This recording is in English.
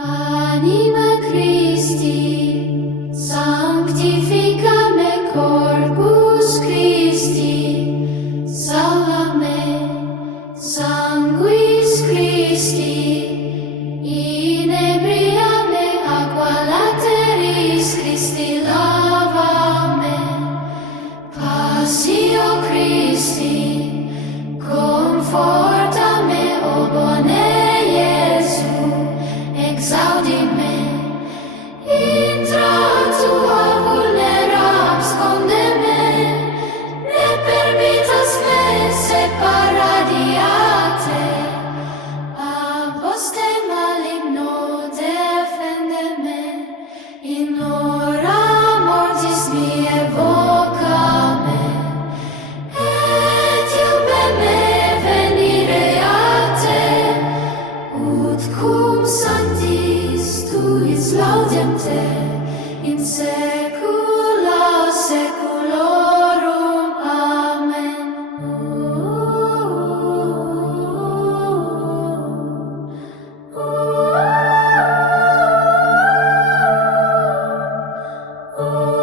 Anima Christi, sanctificame corpus Christi, salvame sanguis Christi, inebriame aqua lateris Christi lavame, passio Christi, confortame o bone Iesu, exaudi me, intra tua vulnera absconde me, ne permittas me separadi a te, a poste maligno defende me, in hora mortis mie voca me, et iube me venire a te, ut cum sanctis tuis laudem te, in saecula saeculorum. Amen. Oh